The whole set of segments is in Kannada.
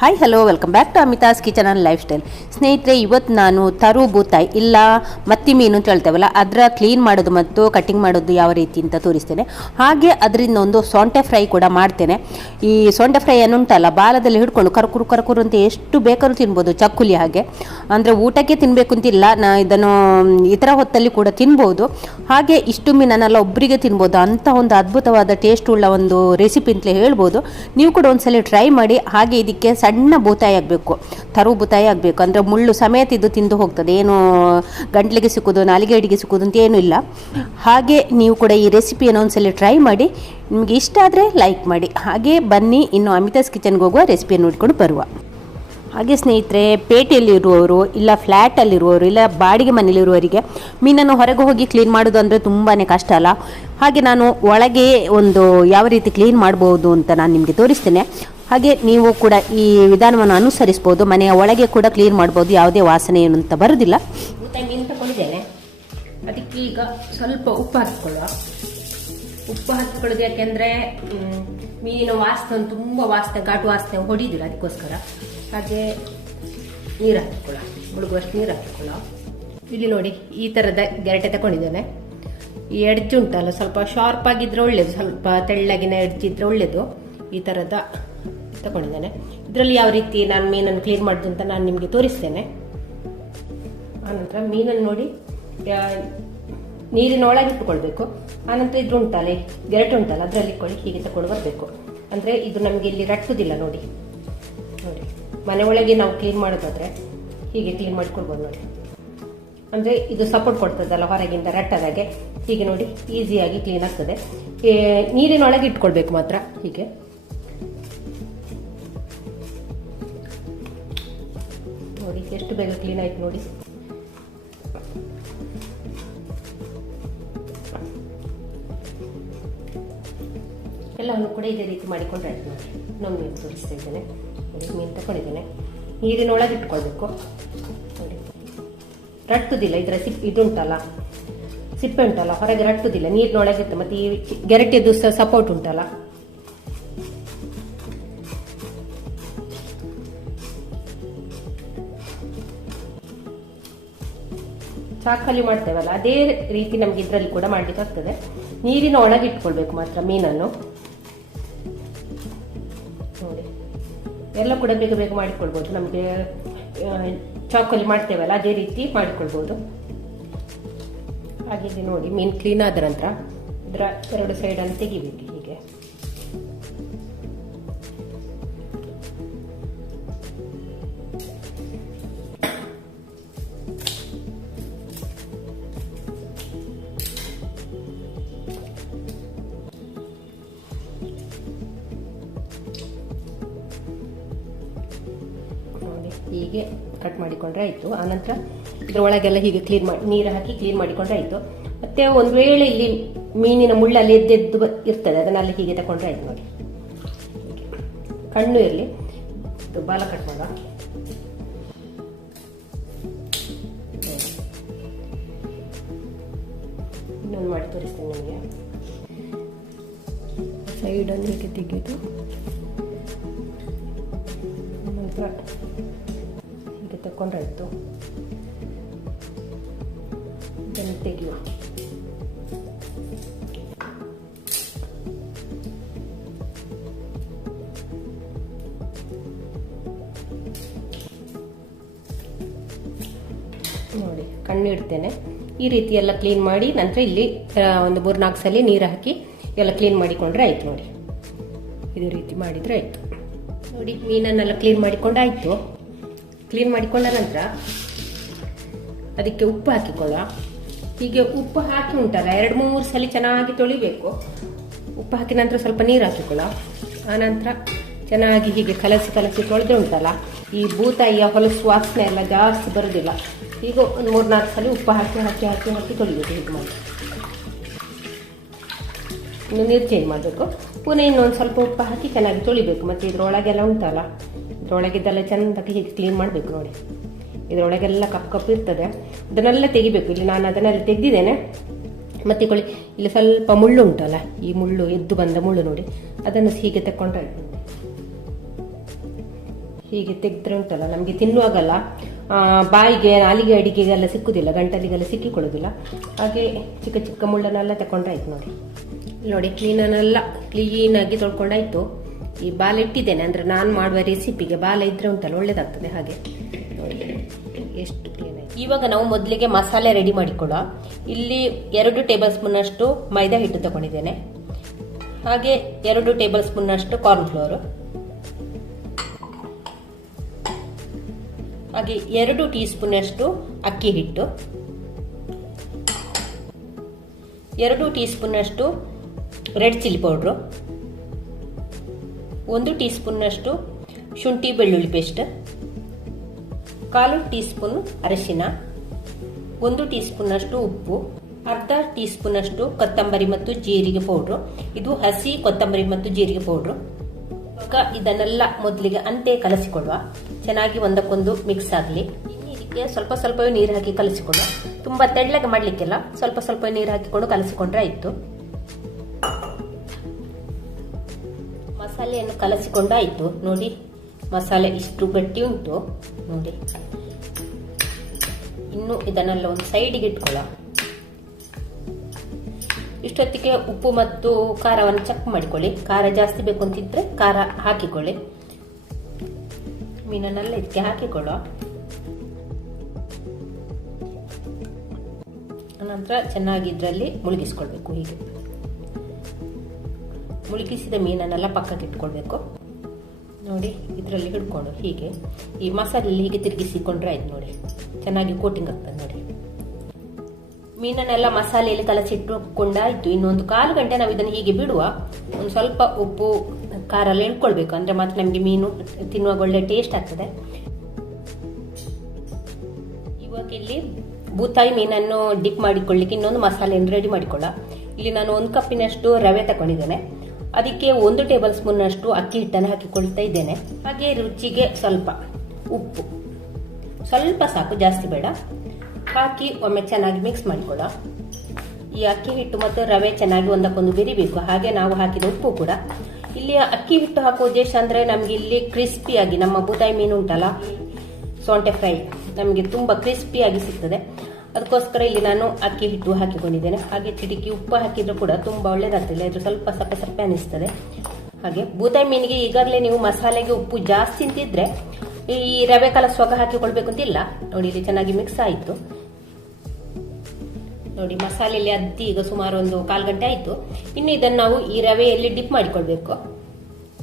Hi hello welcome back to Amita's kitchen and lifestyle. ಸ್ನೇಹಿತರೆ, ಇವತ್ತು ನಾನು ಬೂತಾಯಿ ಇಲ್ಲ ಮತ್ತಿ ಮೀನು ಅಂತ ಹೇಳ್ತೇವಲ್ಲ, ಅದರ ಕ್ಲೀನ್ ಮಾಡೋದು ಮತ್ತು ಕಟ್ಟಿಂಗ್ ಮಾಡೋದು ಯಾವ ರೀತಿ ಅಂತ ತೋರಿಸ್ತೇನೆ. ಹಾಗೆ ಅದರಿಂದ ಒಂದು ಸೊಂಟೆ ಫ್ರೈ ಕೂಡ ಮಾಡ್ತೇನೆ. ಈ ಸೊಂಟೆ ಫ್ರೈ ಅನ್ನುಂಟಲ್ಲ, ಬಾಲದಲ್ಲಿ ಹಿಡ್ಕೊಂಡು ಕರ್ಕುರು ಅಂತ ಎಷ್ಟು ಬೇಕಾದ್ರೂ ತಿನ್ಬೋದು, ಚಕ್ಕುಲಿ ಹಾಗೆ. ಅಂದರೆ ಊಟಕ್ಕೆ ತಿನ್ನಬೇಕು ಅಂತಿಲ್ಲ, ಇದನ್ನು ಇತರ ಹೊತ್ತಲ್ಲಿ ಕೂಡ ತಿನ್ಬೋದು. ಹಾಗೆ ಇಷ್ಟು ಮೀನನ್ನೆಲ್ಲ ಒಬ್ಬರಿಗೆ ತಿನ್ಬೋದು ಅಂತ ಒಂದು ಅದ್ಭುತವಾದ ಟೇಸ್ಟ್ ಉಳ್ಳ ಒಂದು ರೆಸಿಪಿ ಅಂತಲೇ ಹೇಳ್ಬೋದು. ನೀವು ಕೂಡ ಒಂದ್ಸಲ ಟ್ರೈ ಮಾಡಿ. ಹಾಗೆ ಇದಕ್ಕೆ ಸಣ್ಣ ಬೂತಾಯಿ ಆಗಬೇಕು, ಬೂತಾಯಿ ಆಗಬೇಕು. ಅಂದರೆ ಮುಳ್ಳು ಸಮೇತ ಇದು ತಿಂದು ಹೋಗ್ತದೆ, ಏನು ಗಂಟ್ಲಿಗೆ ಸಿಕ್ಕೋದು ನಾಲಿಗೆ ಅಡಿಗೆ ಸಿಕ್ಕೋದು ಅಂತ ಏನೂ ಇಲ್ಲ. ಹಾಗೆ ನೀವು ಕೂಡ ಈ ರೆಸಿಪಿಯನ್ನು ಒಂದ್ಸಲ ಟ್ರೈ ಮಾಡಿ. ನಿಮಗೆ ಇಷ್ಟ ಆದರೆ ಲೈಕ್ ಮಾಡಿ. ಹಾಗೆ ಬನ್ನಿ, ಇನ್ನು ಅಮಿತಾಸ್ ಕಿಚನ್ಗೆ ಹೋಗುವ ರೆಸಿಪಿಯನ್ನು ನೋಡ್ಕೊಂಡು ಬರುವ. ಹಾಗೆ ಸ್ನೇಹಿತರೆ, ಪೇಟೆಯಲ್ಲಿರುವವರು ಇಲ್ಲ ಫ್ಲ್ಯಾಟಲ್ಲಿರುವವರು ಇಲ್ಲ ಬಾಡಿಗೆ ಮನೇಲಿರುವವರಿಗೆ ಮೀನನ್ನು ಹೊರಗೆ ಹೋಗಿ ಕ್ಲೀನ್ ಮಾಡೋದು ಅಂದರೆ ತುಂಬಾ ಕಷ್ಟ ಅಲ್ಲ. ಹಾಗೆ ನಾನು ಒಳಗೆ ಒಂದು ಯಾವ ರೀತಿ ಕ್ಲೀನ್ ಮಾಡ್ಬೋದು ಅಂತ ನಾನು ನಿಮಗೆ ತೋರಿಸ್ತೇನೆ. ಹಾಗೆ ನೀವು ಕೂಡ ಈ ವಿಧಾನವನ್ನು ಅನುಸರಿಸ್ಬೋದು, ಮನೆಯ ಒಳಗೆ ಕೂಡ ಕ್ಲೀನ್ ಮಾಡ್ಬೋದು, ಯಾವುದೇ ವಾಸನೆ ಏನು ಅಂತ ಬರೋದಿಲ್ಲ. ಮೀನು ತಗೊಂಡಿದ್ದೇನೆ, ಅದಕ್ಕೆ ಈಗ ಸ್ವಲ್ಪ ಉಪ್ಪು ಹಾಕಿಕೊಳ್ಳೋದು. ಯಾಕೆಂದರೆ ಮೀನಿನ ವಾಸನೆ ತುಂಬ ಘಾಟು ವಾಸನೆ ಹೊಡಿದಿಲ್ಲ, ಅದಕ್ಕೋಸ್ಕರ. ಹಾಗೆ ನೀರು ಹಾಕಿಕೊಳ್ಳ, ಮುಳುಗುವಷ್ಟು ನೀರು ಹಾಕಿಕೊಳ್ಳ. ಇಲ್ಲಿ ನೋಡಿ, ಈ ಥರದ ಗೆರಟೆ ತಗೊಂಡಿದ್ದೇನೆ. ಈ ಎಡ್ಜ್ ಉಂಟಲ್ಲ, ಸ್ವಲ್ಪ ಶಾರ್ಪ್ ಆಗಿದ್ರೆ ಒಳ್ಳೇದು, ಸ್ವಲ್ಪ ತೆಳ್ಳಗಿನ ಎಡ್ಜ್ ಇದ್ರೆ ಒಳ್ಳೇದು. ಈ ಥರದ ತಗೊಂಡಿದ್ದೇನೆ. ಇದರಲ್ಲಿ ಯಾವ ರೀತಿ ನಾನು ಮೀನನ್ನು ಕ್ಲೀನ್ ಮಾಡೋದು ಅಂತ ನಾನು ನಿಮಗೆ ತೋರಿಸ್ತೇನೆ. ಆನಂತರ ಮೀನನ್ನು ನೋಡಿ ನೀರಿನ ಒಳಗೆ ಇಟ್ಟುಕೊಳ್ಬೇಕು. ಆನಂತರ ಇದು ಉಂಟಲ್ಲ, ಗೆರಟೆ ಉಂಟಲ್ಲ, ಅದರಲ್ಲಿ ಇಟ್ಕೊಳ್ಳಿ, ಹೀಗೆ ತಗೊಂಡು ಬರಬೇಕು. ಅಂದರೆ ಇದು ನಮಗೆ ಇಲ್ಲಿ ರಟ್ಟುದಿಲ್ಲ. ನೋಡಿ ಮನೆ ಒಳಗೆ ನಾವು ಕ್ಲೀನ್ ಮಾಡೋದಾದ್ರೆ ಹೀಗೆ ಕ್ಲೀನ್ ಮಾಡಿಕೊಳ್ಬೋದು. ನೋಡಿ, ಅಂದರೆ ಇದು ಸಪೋರ್ಟ್ ಕೊಡ್ತದಲ್ಲ ಹೊರಗಿಂದ ರಟ್ಟದಾಗೆ. ಹೀಗೆ ನೋಡಿ ಈಸಿಯಾಗಿ ಕ್ಲೀನ್ ಆಗ್ತದೆ. ನೀರಿನೊಳಗೆ ಇಟ್ಕೊಳ್ಬೇಕು ಮಾತ್ರ. ಹೀಗೆ ನೋಡಿ ಎಷ್ಟು ಬೇಗ ಕ್ಲೀನ್ ಆಯ್ತು ನೋಡಿ. ಎಲ್ಲವನ್ನು ಕೂಡ ಇದೇ ರೀತಿ ಮಾಡಿಕೊಂಡ್ರೆ ಆಯ್ತು. ನೋಡಿ, ನಾನು ಮೀನು ತೋರಿಸ್ತಾ ಇದ್ದೇನೆ. ಮೀನು ತಗೊಂಡಿದ್ದೇನೆ, ನೀರಿನೊಳಗೆ ಇಟ್ಕೊಳ್ಬೇಕು. ನೋಡಿ, ರಟ್ಟುದಿಲ್ಲ. ಇದರ ಇದುಂಟಲ್ಲ, ಸಿಪ್ಪೆ ಉಂಟಲ್ಲ, ಹೊರಗೆ ರಟ್ಟುದಿಲ್ಲ, ನೀರಿನೊಳಗೆ ಇತ್ತು. ಮತ್ತೆ ಈ ಗೆರಟೆದು ಸಪೋರ್ಟ್ ಉಂಟಲ್ಲ, ಚಾಕಲ್ಲಿ ಮಾಡ್ತೇವಲ್ಲ ಅದೇ ರೀತಿ ನಮ್ಗೆ ಇದರಲ್ಲಿ ಕೂಡ ಮಾಡ್ಲಿಕ್ಕೆ ಆಗ್ತದೆ. ನೀರಿನ ಒಳಗೆ ಇಟ್ಕೊಳ್ಬೇಕು ಮಾತ್ರ ಮೀನನ್ನು. ನೋಡಿ, ಎಲ್ಲ ಕೂಡ ಬೇಗ ಬೇಗ ಮಾಡಿಕೊಳ್ಬೋದು. ನಮಗೆ ಚಾಕಲ್ಲಿ ಮಾಡ್ತೇವಲ್ಲ ಅದೇ ರೀತಿ ಮಾಡಿಕೊಳ್ಬೋದು. ಹಾಗೆ ನೋಡಿ, ಮೀನು ಕ್ಲೀನ್ ಆದ ನಂತರ ಇದರ ಎರಡು ಸೈಡನ್ನು ತೆಗಿಬೇಕು. ಹೀಗೆ ಹೀಗೆ ಕಟ್ ಮಾಡಿಕೊಂಡ್ರೆ ಆಯಿತು. ಆನಂತರ ಇದ್ರ ಒಳಗೆಲ್ಲ ಹೀಗೆ ಕ್ಲೀನ್ ಮಾಡಿ ನೀರು ಹಾಕಿ ಕ್ಲೀನ್ ಮಾಡಿಕೊಂಡ್ರೆ ಆಯಿತು. ಮತ್ತೆ ಒಂದು ವೇಳೆ ಇಲ್ಲಿ ಮೀನಿನ ಮುಳ್ಳಲ್ಲಿ ಎದ್ದೆದ್ದು ಇರ್ತದೆ, ಅದನ್ನೆಲ್ಲ ಹೀಗೆ ತಗೊಂಡ್ರೆ ಆಯ್ತು. ನೋಡಿ, ಕಣ್ಣು ಇರಲಿ, ಬಾಲ ಕಟ್ ಮಾಡ. ಇನ್ನೊಂದು ಮಾಡಿ ತೋರಿಸ್ತೇನೆ ನಿಮಗೆ. ಸೈಡನ್ನು ಹೀಗೆ ತೆಗೆದು ನಂತರ ಹೀಗೆ ತಗೊಂಡ್ರಾಯ್ತು. ಇದನ್ನು ತೆಗೆಯುವ. ನೋಡಿ, ಕಣ್ಣು ಇಡ್ತೇನೆ. ಈ ರೀತಿ ಎಲ್ಲ ಕ್ಲೀನ್ ಮಾಡಿ ನಂತರ ಇಲ್ಲಿ ಒಂದು 3-4 ಸಲ ನೀರು ಹಾಕಿ ಎಲ್ಲ ಕ್ಲೀನ್ ಮಾಡಿಕೊಂಡ್ರೆ ಆಯ್ತು. ನೋಡಿ, ಇದೇ ರೀತಿ ಮಾಡಿದ್ರೆ ಆಯ್ತು. ನೋಡಿ, ಮೀನನ್ನೆಲ್ಲ ಕ್ಲೀನ್ ಮಾಡಿಕೊಂಡಾಯ್ತು. ಕ್ಲೀನ್ ಮಾಡಿಕೊಂಡ ನಂತರ ಅದಕ್ಕೆ ಉಪ್ಪು ಹಾಕಿಕೊಳ್ಳ. ಹೀಗೆ ಉಪ್ಪು ಹಾಕಿ ಉಂಟಲ್ಲ, 2-3 ಸಲ ಚೆನ್ನಾಗಿ ತೊಳಿಬೇಕು. ಉಪ್ಪು ಹಾಕಿದ ನಂತರ ಸ್ವಲ್ಪ ನೀರು ಹಾಕಿಕೊಳ್ಳ. ಆನಂತರ ಚೆನ್ನಾಗಿ ಹೀಗೆ ಕಲಸಿ ತೊಳೆದ್ರೆ ಉಂಟಲ್ಲ, ಈ ಬೂತಾಯಿಯ ಹೊಲಸು ವಾಸನೆ ಎಲ್ಲ ಜಾಸ್ತಿ ಬರೋದಿಲ್ಲ. ಈಗ ಒಂದು 3-4 ಸಲ ಉಪ್ಪು ಹಾಕಿ ತೊಳಿಬೇಕು. ಹೀಗೆ ಮಾಡಿ ಇನ್ನು ನೀರು ಚೇಂಜ್ ಮಾಡಬೇಕು. ಪುನಃ ಇನ್ನೊಂದು ಸ್ವಲ್ಪ ಉಪ್ಪು ಹಾಕಿ ಚೆನ್ನಾಗಿ ತೊಳಿಬೇಕು. ಮತ್ತು ಇದ್ರೊಳಗೆಲ್ಲ ಉಂಟಲ್ಲ, ಇದ್ರೊಳಗಿದ್ದೆಲ್ಲ ಚೆಂದಾಗಿ ಹೀಗೆ ಕ್ಲೀನ್ ಮಾಡಬೇಕು. ನೋಡಿ, ಇದರೊಳಗೆಲ್ಲ ಕಪ್ಪು ಇರ್ತದೆ, ಅದನ್ನೆಲ್ಲ ತೆಗಿಬೇಕು. ಇಲ್ಲಿ ನಾನು ಅದನ್ನೆಲ್ಲ ತೆಗೆದಿದ್ದೇನೆ. ಮತ್ತೆ ಇಲ್ಲಿ ಸ್ವಲ್ಪ ಮುಳ್ಳು ಉಂಟಲ್ಲ, ಈ ಮುಳ್ಳು ಎದ್ದು ಬಂದ ಮುಳ್ಳು ನೋಡಿ, ಅದನ್ನು ಹೀಗೆ ತಕೊಂಡ್ರೆ ಹೀಗೆ ತೆಗೆದ್ರೆ ಉಂಟಲ್ಲ ನಮಗೆ ತಿನ್ನುವಾಗಲ್ಲ ಬಾಯಿಗೆ ನಾಲಿಗೆ ಅಡಿಗೆಗೆಲ್ಲ ಸಿಕ್ಕುದಿಲ್ಲ, ಗಂಟಲಿಗೆಲ್ಲ ಸಿಕ್ಕಿಕೊಳ್ಳೋದಿಲ್ಲ. ಹಾಗೆ ಚಿಕ್ಕ ಚಿಕ್ಕ ಮುಳ್ಳನ್ನೆಲ್ಲ ತಗೊಂಡಾಯ್ತು. ನೋಡಿ ನೋಡಿ ಮೀನನ್ನೆಲ್ಲ ಕ್ಲೀನಾಗಿ ತೊಳ್ಕೊಂಡಾಯ್ತು. ಈ ಬಾಲ ಇಟ್ಟಿದ್ದೇನೆ, ಅಂದರೆ ನಾನು ಮಾಡುವ ರೆಸಿಪಿಗೆ ಬಾಲ ಇದ್ರೆ ಉಂಟಲ್ಲ ಒಳ್ಳೇದಾಗ್ತದೆ. ಹಾಗೆ ನೋಡಿ ಎಷ್ಟು ಕ್ಲೀನ್ ಆಯ್ತು. ಇವಾಗ ನಾವು ಮೊದಲಿಗೆ ಮಸಾಲೆ ರೆಡಿ ಮಾಡಿಕೊಳ್ಳುವ. ಇಲ್ಲಿ 2 ಟೇಬಲ್ ಸ್ಪೂನ್ ಅಷ್ಟು ಮೈದಾ ಹಿಟ್ಟು ತಗೊಂಡಿದ್ದೇನೆ. ಹಾಗೆ 2 ಟೇಬಲ್ ಸ್ಪೂನ್ ಅಷ್ಟು ಕಾರ್ನ್ ಫ್ಲೋರ್, ಹಾಗೆ 2 ಟೀ ಸ್ಪೂನ್ ಅಷ್ಟು ಅಕ್ಕಿ ಹಿಟ್ಟು, 2 ಟೀ ಸ್ಪೂನ್ ಅಷ್ಟು red chilli powder, 1 tea spoon ಅಷ್ಟು ಶುಂಠಿ ಬೆಳ್ಳುಳ್ಳಿ ಪೇಸ್ಟ್, 1/4 ಟೀ ಸ್ಪೂನ್ ಅರಿಶಿನ, 1 ಟೀ ಸ್ಪೂನ್ ಅಷ್ಟು ಉಪ್ಪು, ಅರ್ಧ ಟೀ ಸ್ಪೂನ್ ಅಷ್ಟು ಕೊತ್ತಂಬರಿ ಮತ್ತು ಜೀರಿಗೆ ಪೌಡ್ರು. ಇದು ಹಸಿ ಕೊತ್ತಂಬರಿ ಮತ್ತು ಜೀರಿಗೆ ಪೌಡ್ರು. ಇದನ್ನೆಲ್ಲ ಮೊದಲಿಗೆ ಅಂತೆ ಕಲಸಿಕೊಳ್ಳುವ. ಚೆನ್ನಾಗಿ ಒಂದಕ್ಕೊಂದು ಮಿಕ್ಸ್ ಆಗಲಿ. ಇದಕ್ಕೆ ಸ್ವಲ್ಪ ಸ್ವಲ್ಪವೇ ನೀರು ಹಾಕಿ ಕಲಸಿಕೊಳ್ಳುವ. ತುಂಬಾ ತೆಳ್ಳಗೆ ಮಾಡ್ಲಿಕ್ಕೆಲ್ಲ ಸ್ವಲ್ಪ ಸ್ವಲ್ಪ ನೀರು ಹಾಕಿಕೊಂಡು ಕಲಸಿಕೊಂಡ್ರೆ ಆಯ್ತು. ಮಸಾಲೆಯನ್ನು ಕಲಸಿಕೊಂಡಾಯ್ತು. ನೋಡಿ ಮಸಾಲೆ ಇಷ್ಟು ಗಟ್ಟಿ ಉಂಟು ನೋಡಿ. ಇನ್ನು ಇದನ್ನೆಲ್ಲ ಒಂದು ಸೈಡಿಗೆ ಇಟ್ಕೊಳ್ಳ. ಇಷ್ಟೊತ್ತಿಗೆ ಉಪ್ಪು ಮತ್ತು ಖಾರವನ್ನು ಚೆಕ್ ಮಾಡಿಕೊಳ್ಳಿ. ಖಾರ ಜಾಸ್ತಿ ಬೇಕು ಅಂತಿದ್ರೆ ಖಾರ ಹಾಕಿಕೊಳ್ಳಿ. ಮೀನನ್ನೆಲ್ಲ ಇದಕ್ಕೆ ಹಾಕಿಕೊಳ್ಳುವ. ನಂತರ ಚೆನ್ನಾಗಿ ಇದರಲ್ಲಿ ಮುಳುಗಿಸ್ಕೊಳ್ಬೇಕು. ಹೀಗೆ ಮುಳುಗಿಸಿದ ಮೀನನ್ನೆಲ್ಲ ಪಕ್ಕಕ್ಕೆ ಇಟ್ಕೊಳ್ಬೇಕು. ನೋಡಿ ಇದರಲ್ಲಿ ಹಿಡ್ಕೊಂಡು ಹೀಗೆ ಈ ಮಸಾಲೆಯಲ್ಲಿ ಹೀಗೆ ತಿರುಗಿಸಿಕೊಂಡ್ರೆ ಆಯ್ತು. ನೋಡಿ ಚೆನ್ನಾಗಿ ಕೋಟಿಂಗ್ ಆಗ್ತದೆ. ನೋಡಿ ಮೀನನ್ನೆಲ್ಲ ಮಸಾಲೆಯಲ್ಲಿ ಕಲಸಿಟ್ಟುಕೊಂಡಾಯ್ತು. ಇನ್ನೊಂದು 1/4 ಗಂಟೆ ನಾವು ಇದನ್ನು ಹೀಗೆ ಬಿಡುವ. ಒಂದು ಸ್ವಲ್ಪ ಉಪ್ಪು ಖಾರ ಎಲ್ಲ ಇಟ್ಕೊಳ್ಬೇಕು, ಅಂದ್ರೆ ಮಾತ್ರ ನಮಗೆ ಮೀನು ತಿನ್ನುವಾಗ ಒಳ್ಳೆ ಟೇಸ್ಟ್ ಆಗ್ತದೆ. ಇವಾಗ ಇಲ್ಲಿ ಬೂತಾಯಿ ಮೀನನ್ನು ಡಿಪ್ ಮಾಡಿಕೊಳ್ಳಿಕ್ಕೆ ಇನ್ನೊಂದು ಮಸಾಲೆಯನ್ನು ರೆಡಿ ಮಾಡಿಕೊಳ್ಳ. ಇಲ್ಲಿ ನಾನು 1 ಕಪ್ಪಿನಷ್ಟು ರವೆ ತಗೊಂಡಿದ್ದೇನೆ. ಅದಕ್ಕೆ 1 ಟೇಬಲ್ ಸ್ಪೂನ್ ಅಷ್ಟು ಅಕ್ಕಿ ಹಿಟ್ಟನ್ನು ಹಾಕಿಕೊಳ್ತಾ ಇದ್ದೇನೆ. ಹಾಗೆ ರುಚಿಗೆ ಸ್ವಲ್ಪ ಉಪ್ಪು, ಸ್ವಲ್ಪ ಸಾಕು, ಜಾಸ್ತಿ ಬೇಡ. ಹಾಕಿ ಒಮ್ಮೆ ಚೆನ್ನಾಗಿ ಮಿಕ್ಸ್ ಮಾಡಿಕೊಳ್ಳ. ಈ ಅಕ್ಕಿ ಹಿಟ್ಟು ಮತ್ತು ರವೆ ಚೆನ್ನಾಗಿ ಒಂದಕ್ಕೊಂದು ಬೆರಿಬೇಕು. ಹಾಗೆ ನಾವು ಹಾಕಿದ ಉಪ್ಪು ಕೂಡ. ಇಲ್ಲಿ ಅಕ್ಕಿ ಹಿಟ್ಟು ಹಾಕುವ ಉದ್ದೇಶ ಅಂದ್ರೆ ನಮ್ಗೆ ಇಲ್ಲಿ ಕ್ರಿಸ್ಪಿಯಾಗಿ ನಮ್ಮ ಬೂತಾಯಿ ಮೀನು ಉಂಟಲ್ಲ, ಸೊಂಟೆ ಫ್ರೈ, ನಮಗೆ ತುಂಬಾ ಕ್ರಿಸ್ಪಿಯಾಗಿ ಸಿಗ್ತದೆ. ಅದಕ್ಕೋಸ್ಕರ ಇಲ್ಲಿ ನಾನು ಅಕ್ಕಿ ಹಿಟ್ಟು ಹಾಕಿಕೊಂಡಿದ್ದೇನೆ. ಹಾಗೆ ಚಿಟಿಕಿ ಉಪ್ಪು ಹಾಕಿದ್ರು ಕೂಡ ತುಂಬಾ ಒಳ್ಳೇದಾಗ್ತದೆ. ಇದು ಸ್ವಲ್ಪ ಸಪ್ಪೆ ಸಪ್ಪೆ ಅನಿಸ್ತದೆ. ಹಾಗೆ ಬೂತಾಯಿ ಮೀನಿಗೆ ಈಗಾಗಲೇ ನೀವು ಮಸಾಲೆಗೆ ಉಪ್ಪು ಜಾಸ್ತಿ ತಿಂತಿದ್ರೆ ಈ ರವೆ ಕಲಸುವಾಗ ಹಾಕಿಕೊಳ್ಬೇಕು ಅಂತಿಲ್ಲ. ನೋಡಿ ಇಲ್ಲಿ ಚೆನ್ನಾಗಿ ಮಿಕ್ಸ್ ಆಯಿತು. ನೋಡಿ ಮಸಾಲೆಯಲ್ಲಿ ಅದ್ದಿ ಈಗ ಸುಮಾರು ಒಂದು 1/4 ಗಂಟೆ ಆಯಿತು. ಇನ್ನು ಇದನ್ನು ನಾವು ಈ ರವೆಯಲ್ಲಿ ಡಿಪ್ ಮಾಡಿಕೊಳ್ಬೇಕು.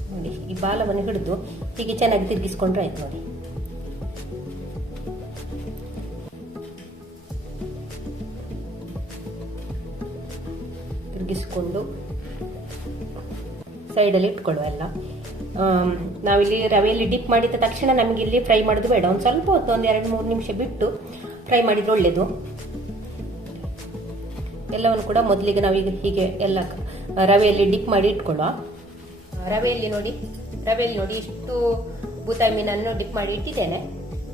ನೋಡಿ ಈ ಬಾಲವನ್ನು ಹಿಡಿದು ಹೀಗೆ ಚೆನ್ನಾಗಿ ತಿರುಗಿಸ್ಕೊಂಡ್ರೆ ಆಯ್ತು. ನೋಡಿ ತಿರುಗಿಸ್ಕೊಂಡು ಸೈಡಲ್ಲಿ ಇಟ್ಕೊಳ್ಳುವ ಎಲ್ಲ. ನಾವಿಲ್ಲಿ ರವೆಯಲ್ಲಿ ಡಿಪ್ ಮಾಡಿದ ತಕ್ಷಣ ನಮಗೆ ಇಲ್ಲಿ ಫ್ರೈ ಮಾಡೋದು ಬೇಡ. ಒಂದು ಸ್ವಲ್ಪ ಹೊತ್ತು, ಒಂದು 2-3 ನಿಮಿಷ ಬಿಟ್ಟು ಫ್ರೈ ಮಾಡಿದ್ರೆ ಒಳ್ಳೇದು. ಎಲ್ಲವನ್ನು ಕೂಡ ಮೊದಲಿಗೆ ನಾವೀಗ ಹೀಗೆ ಎಲ್ಲ ರವೆಯಲ್ಲಿ ಡಿಪ್ ಮಾಡಿ ಇಟ್ಕೊಳ್ಳುವ. ರವೆಯಲ್ಲಿ ನೋಡಿ ಇಷ್ಟು ಬೂತಾಯಿ ಮೀನನ್ನು ಡಿಪ್ ಮಾಡಿ ಇಟ್ಟಿದ್ದೇನೆ.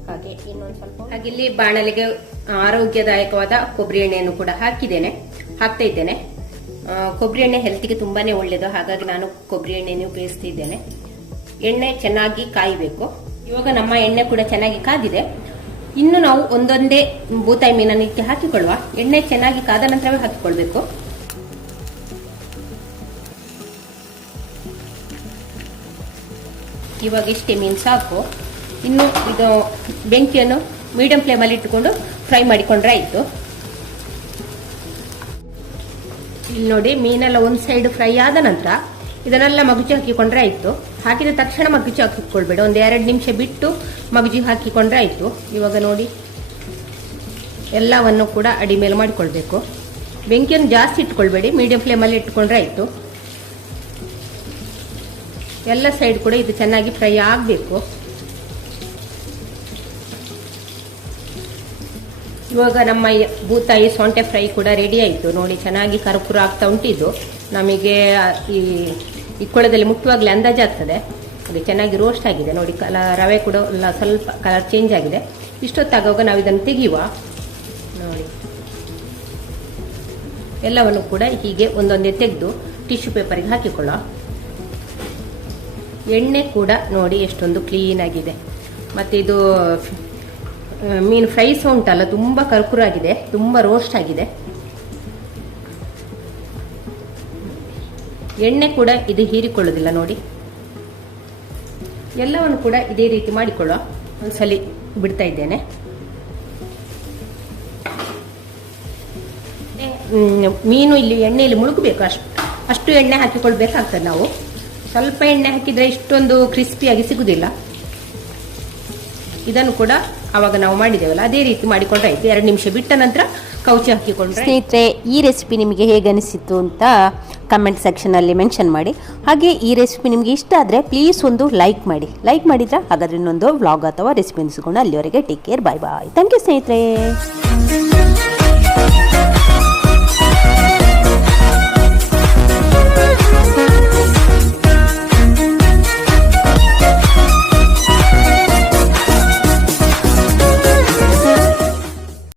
ಹಾಗೆ ಇನ್ನೊಂದು ಸ್ವಲ್ಪ ಹಾಗೆ ಇಲ್ಲಿ ಬಾಣಲೆಗೆ ಆರೋಗ್ಯದಾಯಕವಾದ ಕೊಬ್ಬರಿ ಎಣ್ಣೆಯನ್ನು ಕೂಡ ಹಾಕ್ತಾ ಇದ್ದೇನೆ. ಕೊಬ್ಬರಿ ಎಣ್ಣೆ ಹೆಲ್ತ್ಗೆ ತುಂಬಾನೇ ಒಳ್ಳೇದು. ಹಾಗಾಗಿ ನಾನು ಕೊಬ್ಬರಿ ಎಣ್ಣೆಯನ್ನು ಉಪಯೋಗಿಸ್ತಿದ್ದೇನೆ. ಎಣ್ಣೆ ಚೆನ್ನಾಗಿ ಕಾಯಬೇಕು. ಇವಾಗ ನಮ್ಮ ಎಣ್ಣೆ ಕೂಡ ಚೆನ್ನಾಗಿ ಕಾದಿದೆ. ಇನ್ನು ನಾವು ಒಂದೊಂದೇ ಬೂತಾಯಿ ಮೀನನ್ನು ಇದಕ್ಕೆ ಹಾಕಿಕೊಳ್ಳುವ. ಎಣ್ಣೆ ಚೆನ್ನಾಗಿ ಕಾದ ನಂತರವೇ ಹಾಕಿಕೊಳ್ಬೇಕು. ಇವಾಗ ಇಷ್ಟೇ ಮೀನು ಸಾಕು. ಇನ್ನು ಇದು ಬೆಂಕಿಯನ್ನು ಮೀಡಿಯಂ ಫ್ಲೇಮಲ್ಲಿ ಇಟ್ಟುಕೊಂಡು ಫ್ರೈ ಮಾಡಿಕೊಂಡ್ರೆ ಆಯಿತು. ಇಲ್ಲಿ ನೋಡಿ ಮೀನೆಲ್ಲ ಒಂದು ಸೈಡ್ ಫ್ರೈ ಆದ ನಂತರ ಇದನ್ನೆಲ್ಲ ಮಗುಚಿ ಹಾಕಿಕೊಂಡ್ರೆ ಆಯಿತು. ಹಾಕಿದ ತಕ್ಷಣ ಮಗುಚಿ ಹಾಕಿಕೊಳ್ಬೇಡ, ಒಂದು 2 ನಿಮಿಷ ಬಿಟ್ಟು ಮಗುಚಿ ಹಾಕಿಕೊಂಡ್ರೆ ಆಯಿತು. ಇವಾಗ ನೋಡಿ ಎಲ್ಲವನ್ನು ಕೂಡ ಅಡಿ ಮೇಲೆ ಮಾಡಿಕೊಳ್ಬೇಕು. ಬೆಂಕಿಯನ್ನು ಜಾಸ್ತಿ ಇಟ್ಕೊಳ್ಬೇಡಿ, ಮೀಡಿಯಂ ಫ್ಲೇಮಲ್ಲಿ ಇಟ್ಕೊಂಡ್ರೆ ಆಯಿತು. ಎಲ್ಲ ಸೈಡ್ ಕೂಡ ಇದು ಚೆನ್ನಾಗಿ ಫ್ರೈ ಆಗಬೇಕು. ಇವಾಗ ನಮ್ಮ ಬೂತಾಯಿ ಸೊಂಟೆ ಫ್ರೈ ಕೂಡ ರೆಡಿ ಆಯಿತು. ನೋಡಿ ಚೆನ್ನಾಗಿ ಕರ್ಪೂರ ಆಗ್ತಾ ಉಂಟಿದ್ದು. ನಮಗೆ ಈ ಕೊಳದಲ್ಲಿ ಮುಟ್ಟುವಾಗಲೇ ಅಂದಾಜಾಗ್ತದೆ. ಅದು ಚೆನ್ನಾಗಿ ರೋಸ್ಟ್ ಆಗಿದೆ. ನೋಡಿ ರವೆ ಕೂಡ ಸ್ವಲ್ಪ ಕಲರ್ ಚೇಂಜ್ ಆಗಿದೆ. ಇಷ್ಟೊತ್ತಾಗುವಾಗ ನಾವು ಇದನ್ನು ತೆಗೆಯುವ. ನೋಡಿ ಎಲ್ಲವನ್ನು ಕೂಡ ಹೀಗೆ ಒಂದೊಂದೇ ತೆಗೆದು ಟಿಶ್ಯೂ ಪೇಪರ್ಗೆ ಹಾಕಿಕೊಳ್ಳ. ಎಣ್ಣೆ ಕೂಡ ನೋಡಿ ಎಷ್ಟೊಂದು ಕ್ಲೀನ್ ಆಗಿದೆ. ಮತ್ತು ಇದು ಮೀನು ಫ್ರೈ ಸಹ ಉಂಟಲ್ಲ, ತುಂಬ ಕರ್ಕುರಾಗಿದೆ, ತುಂಬ ರೋಸ್ಟ್ ಆಗಿದೆ. ಎಣ್ಣೆ ಕೂಡ ಇದು ಹೀರಿಕೊಳ್ಳೋದಿಲ್ಲ ನೋಡಿ. ಎಲ್ಲವನ್ನು ಕೂಡ ಇದೇ ರೀತಿ ಮಾಡಿಕೊಳ್ಳುವ. ಒಂದ್ಸಲಿ ಬಿಡ್ತಾ ಇದ್ದೇನೆ. ಮೀನು ಇಲ್ಲಿ ಎಣ್ಣೆಯಲ್ಲಿ ಮುಳುಗಬೇಕು, ಅಷ್ಟು ಎಣ್ಣೆ ಹಾಕಿಕೊಳ್ಬೇಕಾಗ್ತದೆ. ನಾವು ಸ್ವಲ್ಪ ಎಣ್ಣೆ ಹಾಕಿದ್ರೆ ಇಷ್ಟೊಂದು ಕ್ರಿಸ್ಪಿಯಾಗಿ ಸಿಗುದಿಲ್ಲ. ಇದನ್ನು ಕೂಡ ಅವಾಗ ನಾವು ಮಾಡಿದ್ದೇವಲ್ಲ ಅದೇ ರೀತಿ ಮಾಡಿಕೊಂಡ್ರೆ ಆಯ್ತು. 2 ನಿಮಿಷ ಬಿಟ್ಟ ನಂತರ ಕೌಚಿ ಹಾಕಿಕೊಂಡ್ರೆ. ಸ್ನೇಹಿತರೆ, ಈ ರೆಸಿಪಿ ನಿಮಗೆ ಹೇಗೆ ಅನಿಸಿತ್ತು ಅಂತ ಕಮೆಂಟ್ ಸೆಕ್ಷನಲ್ಲಿ ಮೆನ್ಷನ್ ಮಾಡಿ. ಹಾಗೆ ಈ ರೆಸಿಪಿ ನಿಮಗೆ ಇಷ್ಟ ಆದರೆ ಪ್ಲೀಸ್ ಒಂದು ಲೈಕ್ ಮಾಡಿ. ಲೈಕ್ ಮಾಡಿದ್ರೆ ಹಾಗಾದ್ರೆ ಇನ್ನೊಂದು ವ್ಲಾಗ್ ಅಥವಾ ರೆಸಿಪಿ ಅನಿಸಿಕೊಂಡು ಅಲ್ಲಿವರೆಗೆ take care, bye bye. Thank you ಸ್ನೇಹಿತರೆ.